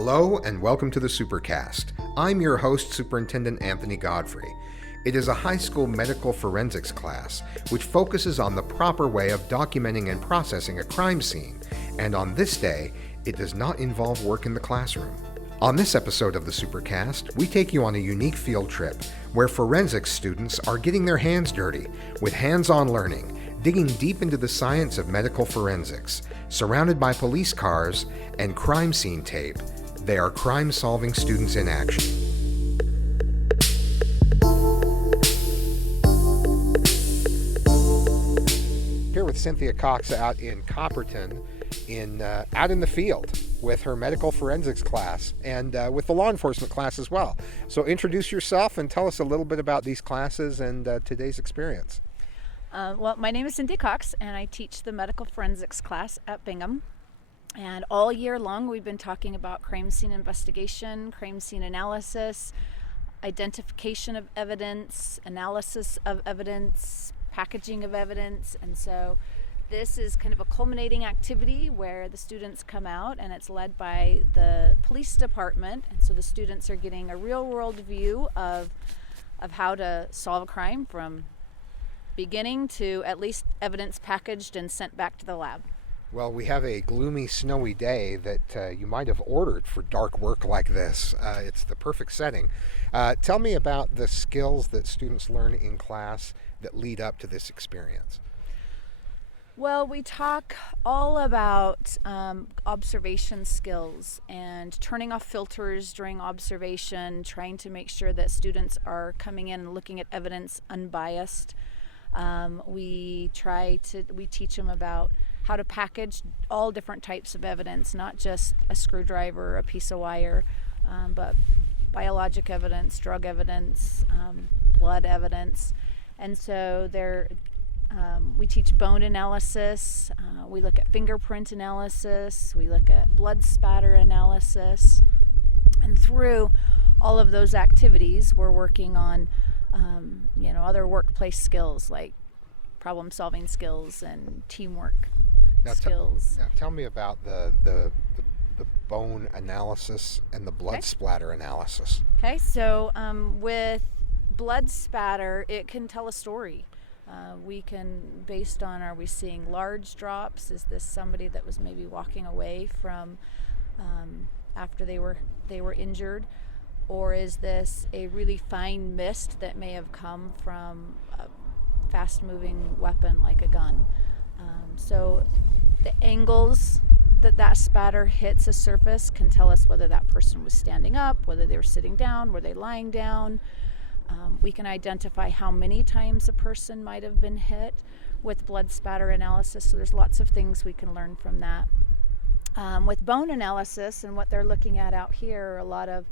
Hello and welcome to the Supercast. I'm your host, Superintendent Anthony Godfrey. It is a high school medical forensics class which focuses on the proper way of documenting and processing a crime scene, and on this day, it does not involve work in the classroom. On this episode of the Supercast, we take you on a unique field trip where forensics students are getting their hands dirty with hands-on learning, digging deep into the science of medical forensics. Surrounded by police cars and crime scene tape, they are crime-solving students in action. Here with Cynthia Cox out in Copperton, out in the field with her medical forensics class and with the law enforcement class as well. So introduce yourself and tell us a little bit about these classes and today's experience. Well, my name is Cynthia Cox, and I teach the medical forensics class at Bingham. And all year long, we've been talking about crime scene investigation, crime scene analysis, identification of evidence, analysis of evidence, packaging of evidence. And so this is kind of a culminating activity where the students come out, and it's led by the police department. And so the students are getting a real-world view of how to solve a crime from beginning to at least evidence packaged and sent back to the lab. Well, we have a gloomy, snowy day that you might have ordered for dark work like this. It's the perfect setting. Tell me about the skills that students learn in class that lead up to this experience. Well, we talk all about observation skills and turning off filters during observation, trying to make sure that students are coming in and looking at evidence unbiased. We teach them about how to package all different types of evidence, not just a screwdriver, a piece of wire, but biologic evidence, drug evidence, blood evidence. And so we teach bone analysis, we look at fingerprint analysis, we look at blood spatter analysis. And through all of those activities, we're working on other workplace skills like problem-solving skills and teamwork skills. Now tell me about the bone analysis and the blood splatter analysis. Okay, so with blood spatter, it can tell a story. We can, based on, are we seeing large drops? Is this somebody that was maybe walking away from after they were injured? Or is this a really fine mist that may have come from a fast-moving weapon like a gun? So the angles that spatter hits a surface can tell us whether that person was standing up, whether they were sitting down, were they lying down. We can identify how many times a person might have been hit with blood spatter analysis. So there's lots of things we can learn from that. With bone analysis and what they're looking at out here are a lot of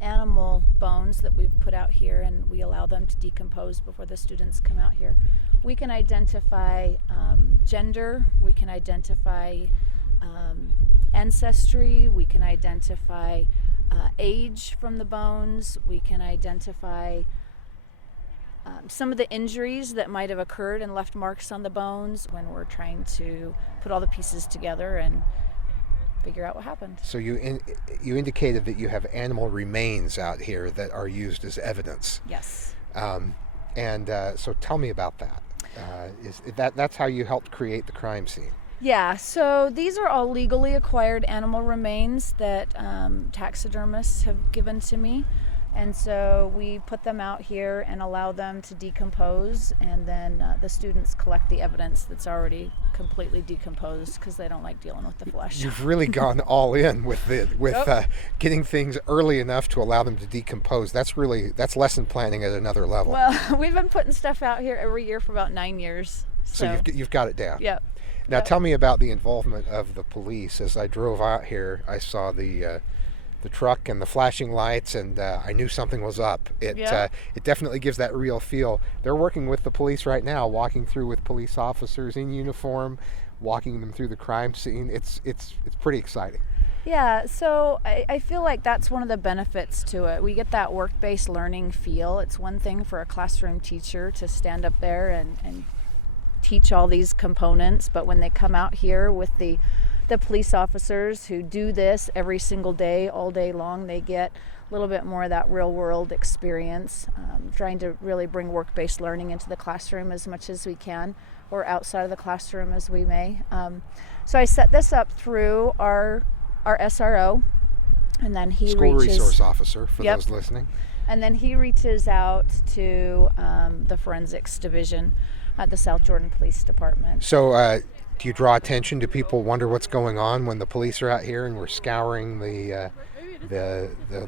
animal bones that we've put out here, and we allow them to decompose before the students come out here. We can identify gender, we can identify ancestry, we can identify age from the bones, we can identify some of the injuries that might have occurred and left marks on the bones when we're trying to put all the pieces together and figure out what happened. So you indicated that you have animal remains out here that are used as evidence. Yes. So tell me about that. That's how you helped create the crime scene? Yeah, so these are all legally acquired animal remains that taxidermists have given to me. And so we put them out here and allow them to decompose, and then the students collect the evidence that's already completely decomposed because they don't like dealing with the flesh. You've really gone all in with getting things early enough to allow them to decompose. That's lesson planning at another level. Well, we've been putting stuff out here every year for about 9 years. So you've got it down. Yep. Now tell me about the involvement of the police. As I drove out here, I saw the truck and the flashing lights, and I knew something was up. It definitely gives that real feel. They're working with the police right now, walking through with police officers in uniform, walking them through the crime scene. It's pretty exciting. Yeah, so I feel like that's one of the benefits to it. We get that work-based learning feel. It's one thing for a classroom teacher to stand up there and teach all these components, but when they come out here with the the police officers who do this every single day, all day long, they get a little bit more of that real world experience, trying to really bring work-based learning into the classroom as much as we can, or outside of the classroom as we may. So I set this up through our SRO, and then he School reaches, resource officer for Yep. those listening. And then he reaches out to the forensics division at the South Jordan Police Department. So do you draw attention? Do people wonder what's going on when the police are out here and we're scouring the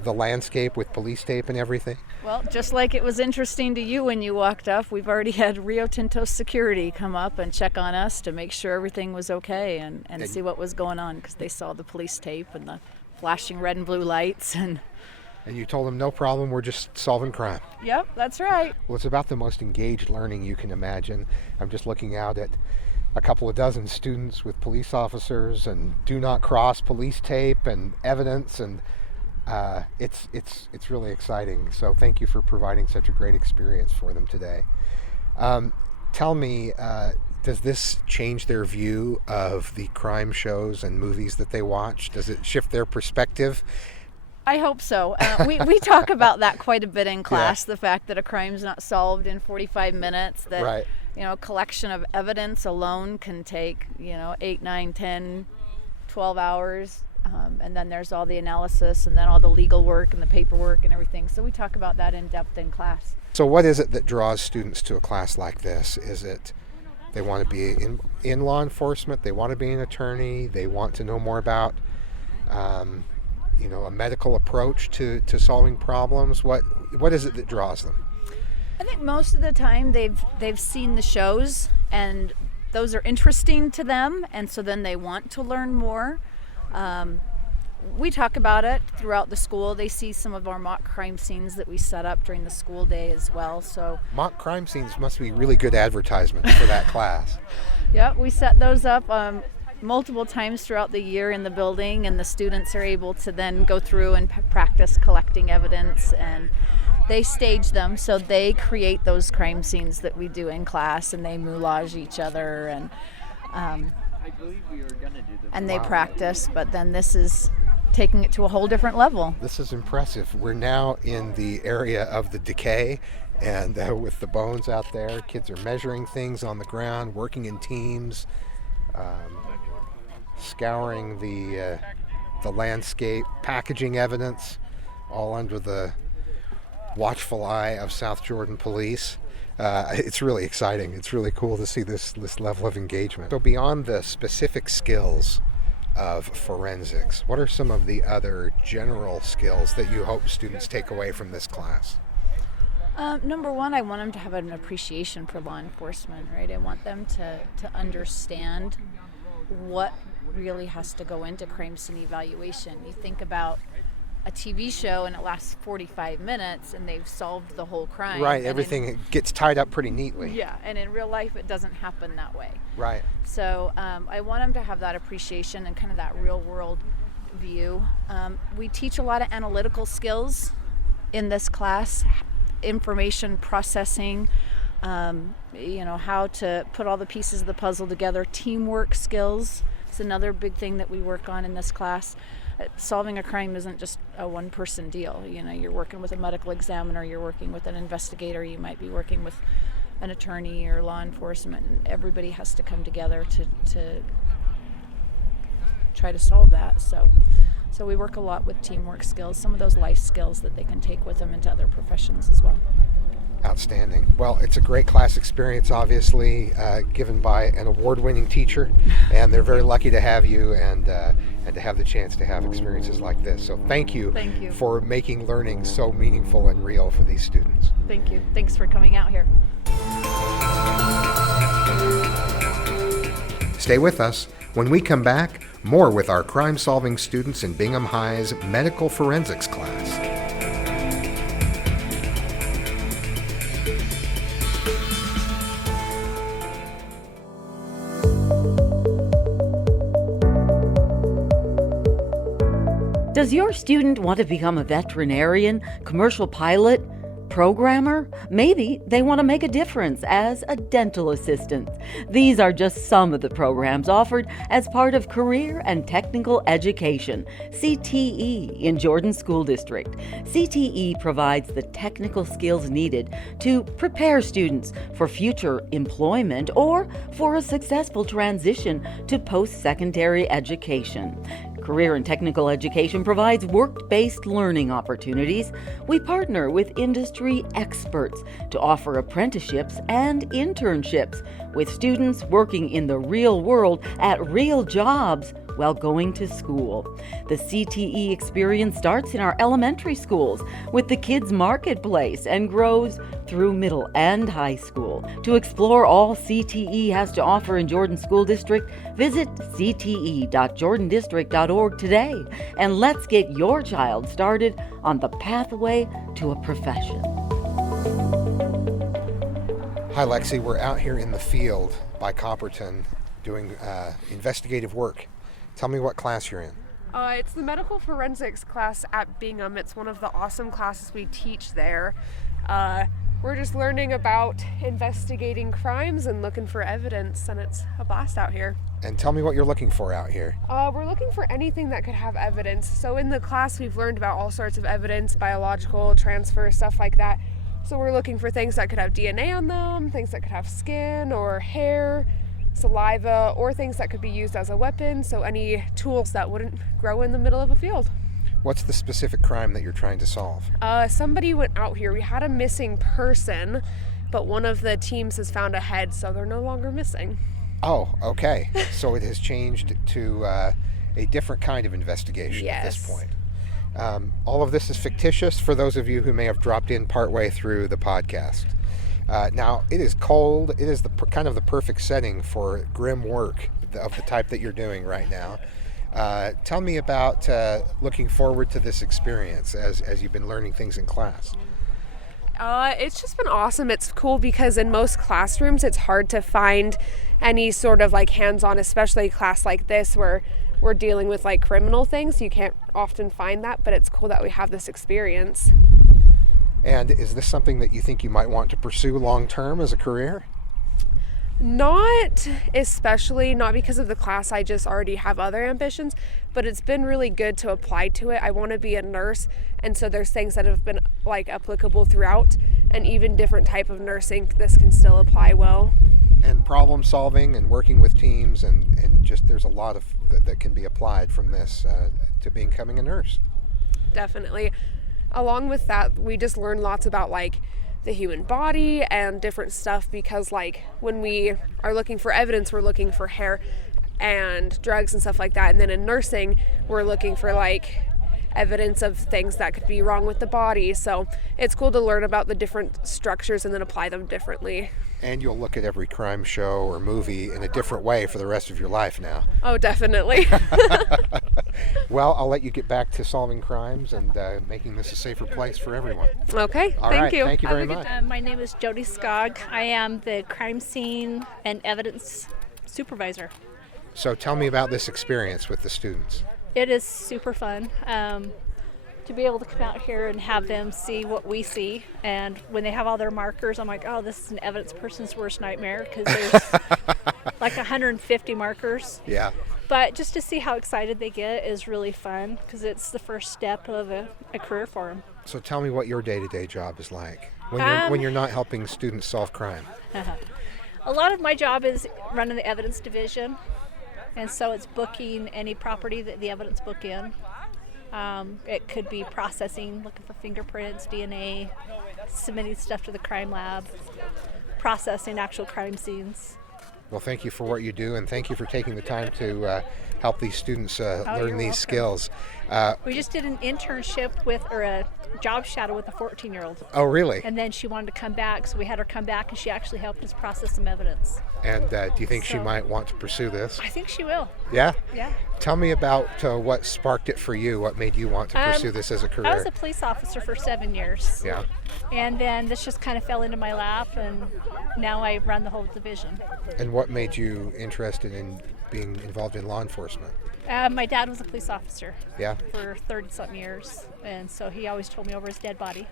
landscape with police tape and everything? Well, just like it was interesting to you when you walked up, we've already had Rio Tinto security come up and check on us to make sure everything was okay and see what was going on, because they saw the police tape and the flashing red and blue lights. And you told them, no problem, we're just solving crime. Yep, that's right. Well, it's about the most engaged learning you can imagine. I'm just looking out at a couple of dozen students with police officers and do not cross police tape and evidence, and it's really exciting. So thank you for providing such a great experience for them today. Tell me, does this change their view of the crime shows and movies that they watch? Does it shift their perspective? I hope so. We talk about that quite a bit in class, the fact that a crime's not solved in 45 minutes, that Right. a collection of evidence alone can take 8, 9, 10, 12 hours, and then there's all the analysis and then all the legal work and the paperwork and everything. So we talk about that in depth in class. So what is it that draws students to a class like this? Is it they want to be in law enforcement, they want to be an attorney, they want to know more about a medical approach to solving problems? What is it that draws them? I think most of the time they've seen the shows and those are interesting to them, and so then they want to learn more. We talk about it throughout the school. They see some of our mock crime scenes that we set up during the school day as well. So Mock crime scenes must be really good advertisement for that class. yeah, we set those up multiple times throughout the year in the building, and the students are able to then go through and practice collecting evidence, and they stage them, so they create those crime scenes that we do in class, and they moulage each other, and they practice. But then this is taking it to a whole different level. This is impressive. We're now in the area of the decay, and with the bones out there, kids are measuring things on the ground, working in teams, scouring the landscape, packaging evidence, all under the watchful eye of South Jordan Police. It's really exciting. It's really cool to see this level of engagement. So beyond the specific skills of forensics, what are some of the other general skills that you hope students take away from this class? Number one, I want them to have an appreciation for law enforcement, right? I want them to understand what really has to go into crime scene evaluation. You think about a TV show and it lasts 45 minutes and they've solved the whole crime. Right, everything gets tied up pretty neatly. Yeah, and in real life it doesn't happen that way. Right. So I want them to have that appreciation and kind of that real world view. We teach a lot of analytical skills in this class, information processing, how to put all the pieces of the puzzle together, teamwork skills. It's another big thing that we work on in this class. Solving a crime isn't just a one-person deal. You're working with a medical examiner, you're working with an investigator, you might be working with an attorney or law enforcement, and everybody has to come together to try to solve that. So we work a lot with teamwork skills, some of those life skills that they can take with them into other professions as well. Outstanding. Well, it's a great class experience, obviously, given by an award-winning teacher, and they're very lucky to have you and to have the chance to have experiences like this. So thank you for making learning so meaningful and real for these students. Thank you. Thanks for coming out here. Stay with us. When we come back, more with our crime-solving students in Bingham High's medical forensics class. Does your student want to become a veterinarian, commercial pilot, Programmer? Maybe they want to make a difference as a dental assistant. These are just some of the programs offered as part of Career and Technical Education, CTE, in Jordan School District. CTE provides the technical skills needed to prepare students for future employment or for a successful transition to post-secondary education. Career and Technical Education provides work-based learning opportunities. We partner with industry experts to offer apprenticeships and internships with students working in the real world at real jobs while going to school. The CTE experience starts in our elementary schools with the Kids Marketplace and grows through middle and high school. To explore all CTE has to offer in Jordan School District, visit cte.jordandistrict.org today, and let's get your child started on the pathway to a profession. Hi, Lexi. We're out here in the field by Copperton doing investigative work. Tell me what class you're in. It's the medical forensics class at Bingham. It's one of the awesome classes we teach there. We're just learning about investigating crimes and looking for evidence, and it's a blast out here. And tell me what you're looking for out here. We're looking for anything that could have evidence. So in the class, we've learned about all sorts of evidence, biological, transfer, stuff like that. So we're looking for things that could have DNA on them, things that could have skin or hair, saliva, or things that could be used as a weapon, so any tools that wouldn't grow in the middle of a field. What's the specific crime that you're trying to solve? Somebody went out here. We had a missing person, but one of the teams has found a head, so they're no longer missing. Oh, okay. So it has changed to a different kind of investigation at this point. All of this is fictitious for those of you who may have dropped in partway through the podcast. Now, it is cold. It is kind of the perfect setting for grim work of the type that you're doing right now. Tell me about looking forward to this experience as you've been learning things in class. It's just been awesome. It's cool because in most classrooms, it's hard to find any sort of like hands-on, especially a class like this where we're dealing with like criminal things. You can't often find that, but it's cool that we have this experience. And is this something that you think you might want to pursue long-term as a career? Not especially, not because of the class. I just already have other ambitions, but it's been really good to apply to it. I want to be a nurse, and so there's things that have been like applicable throughout, and even different type of nursing, this can still apply well. And problem solving and working with teams and just there's a lot of that can be applied from this to becoming a nurse. Definitely. Along with that, we just learn lots about like the human body and different stuff, because like when we are looking for evidence, we're looking for hair and drugs and stuff like that. And then in nursing, we're looking for like evidence of things that could be wrong with the body. So it's cool to learn about the different structures and then apply them differently. And you'll look at every crime show or movie in a different way for the rest of your life now. Oh, definitely. Well, I'll let you get back to solving crimes and making this a safer place for everyone. Okay, All thank right, you. Thank you very much. My name is Jody Skog. I am the crime scene and evidence supervisor. So tell me about this experience with the students. It is super fun to be able to come out here and have them see what we see. And when they have all their markers, I'm like, oh, this is an evidence person's worst nightmare, because there's like 150 markers. Yeah. But just to see how excited they get is really fun, because it's the first step of a career for them. So tell me what your day-to-day job is like when you're not helping students solve crime. A lot of my job is running the evidence division, and so it's booking any property that the evidence book in. It could be processing, looking for fingerprints, DNA, submitting stuff to the crime lab, processing actual crime scenes. Well, thank you for what you do, and thank you for taking the time to help these students learn you're these welcome. skills. We just did an internship or a job shadow with a 14-year-old. Oh, really? And then she wanted to come back, so we had her come back, and she actually helped us process some evidence. And do you think she So- might want to pursue this? I think she will. Yeah? Yeah. Tell me about what sparked it for you. What made you want to pursue this as a career? I was a police officer for 7 years. Yeah. And then this just kind of fell into my lap, and now I run the whole division. And what made you interested in being involved in law enforcement? My dad was a police officer Yeah. for 30-something years, and so he always told me over his dead body.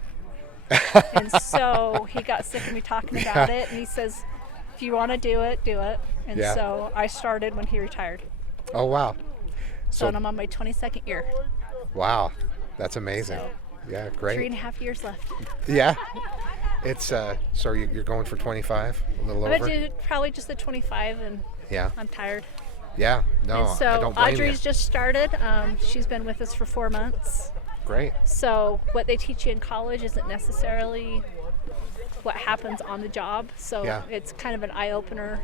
And so he got sick of me talking about it, and he says, if you want to do it, do it. And Yeah. so I started when he retired. Oh, wow. So I'm on my 22nd year. Wow. That's amazing. Yeah, great. 3.5 years left. Yeah. It's, so you're going for 25, a little I'm over? going to do probably just the 25, and Yeah. I'm tired. Yeah. No, And so I don't blame Audrey's you. just started. She's been with us for 4 months. Great. So what they teach you in college isn't necessarily what happens on the job. So Yeah. it's kind of an eye-opener.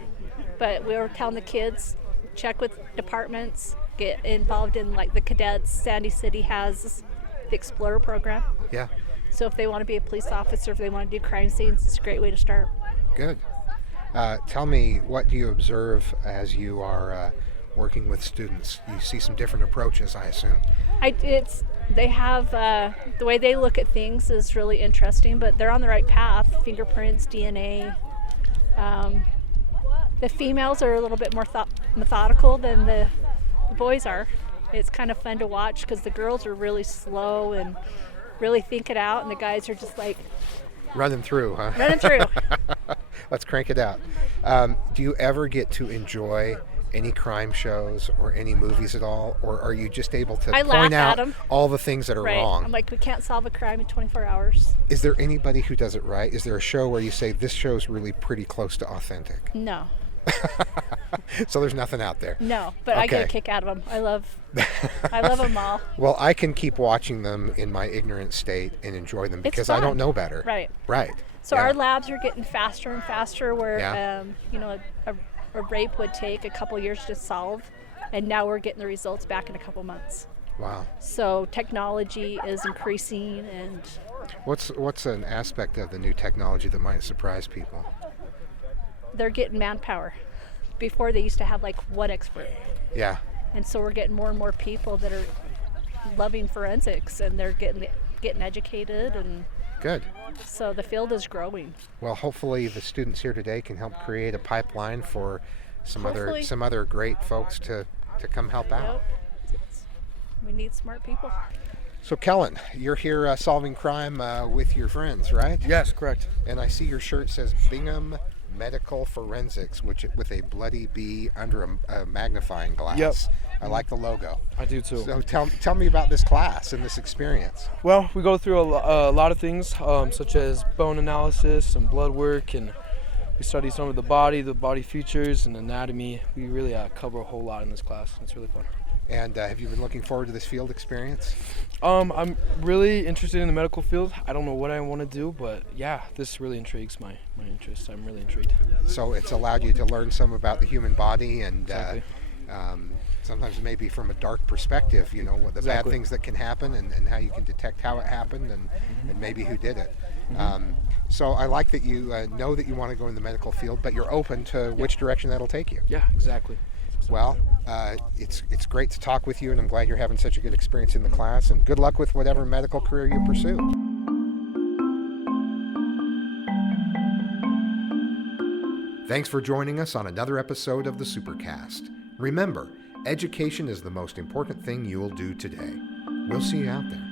But we were telling the kids, check with departments, get involved in like the cadets. Sandy City has the Explorer program. Yeah. So if they want to be a police officer, if they want to do crime scenes, it's a great way to start. Good. Tell me, what do you observe as you are working with students? You see some different approaches, I assume. They have the way they look at things is really interesting, but they're on the right path. Fingerprints, DNA. The females are a little bit more methodical than the boys are. It's kind of fun to watch because the girls are really slow and really think it out, and the guys are just like Running through, huh? running through. Let's crank it out. Do you ever get to enjoy any crime shows or any movies at all, or are you just able to I laugh point at out 'em. all the things that are Right. wrong? I'm like, we can't solve a crime in 24 hours. Is there anybody who does it right? Is there a show where you say this show's really pretty close to authentic? No, So there's nothing out there. no, but I get a Okay. kick out of them. I love them all. Well, I can keep watching them in my ignorant state and enjoy them because I fun. don't know better. Right. Right. So Yeah. our labs are getting faster and faster where, Yeah. a rape would take a couple years to solve, and now we're getting the results back in a couple months. Wow. So technology is increasing, and What's an aspect of the new technology that might surprise people? they're getting manpower. Before they used to have like one expert, Yeah. and so we're getting more and more people that are loving forensics, and they're getting educated, and Good. so the field is growing. Well, hopefully the students here today can help create a pipeline for some Hopefully. other great folks to come help out. Yep. We need smart people. So Kellen, you're here solving crime with your friends, right? Yes, correct. And I see your shirt says Bingham Medical Forensics, which with a bloody B under a magnifying glass. Yep. I like the logo. I do too. So tell me about this class and this experience. Well, we go through a lot of things, such as bone analysis, some blood work, and we study some of the body features, and anatomy. We really cover a whole lot in this class. It's really fun. And have you been looking forward to this field experience? I'm really interested in the medical field. I don't know what I want to do, but yeah, this really intrigues my interest. I'm really intrigued. So it's allowed you to learn some about the human body and Exactly. sometimes maybe from a dark perspective, you know, what the bad Exactly. things that can happen and how you can detect how it happened and maybe who did it. So I like that you know that you want to go in the medical field, but you're open to which direction that'll take you. Yeah, exactly. Well, it's great to talk with you, and I'm glad you're having such a good experience in the class, and good luck with whatever medical career you pursue. Thanks for joining us on another episode of the Supercast. Remember, education is the most important thing you will do today. We'll see you out there.